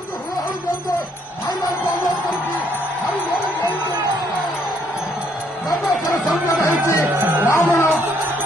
जमतो हळूहळू जमतो भाईला काँग्रेसकरची हळूहळू जमतो खरं समजा राहायची रावण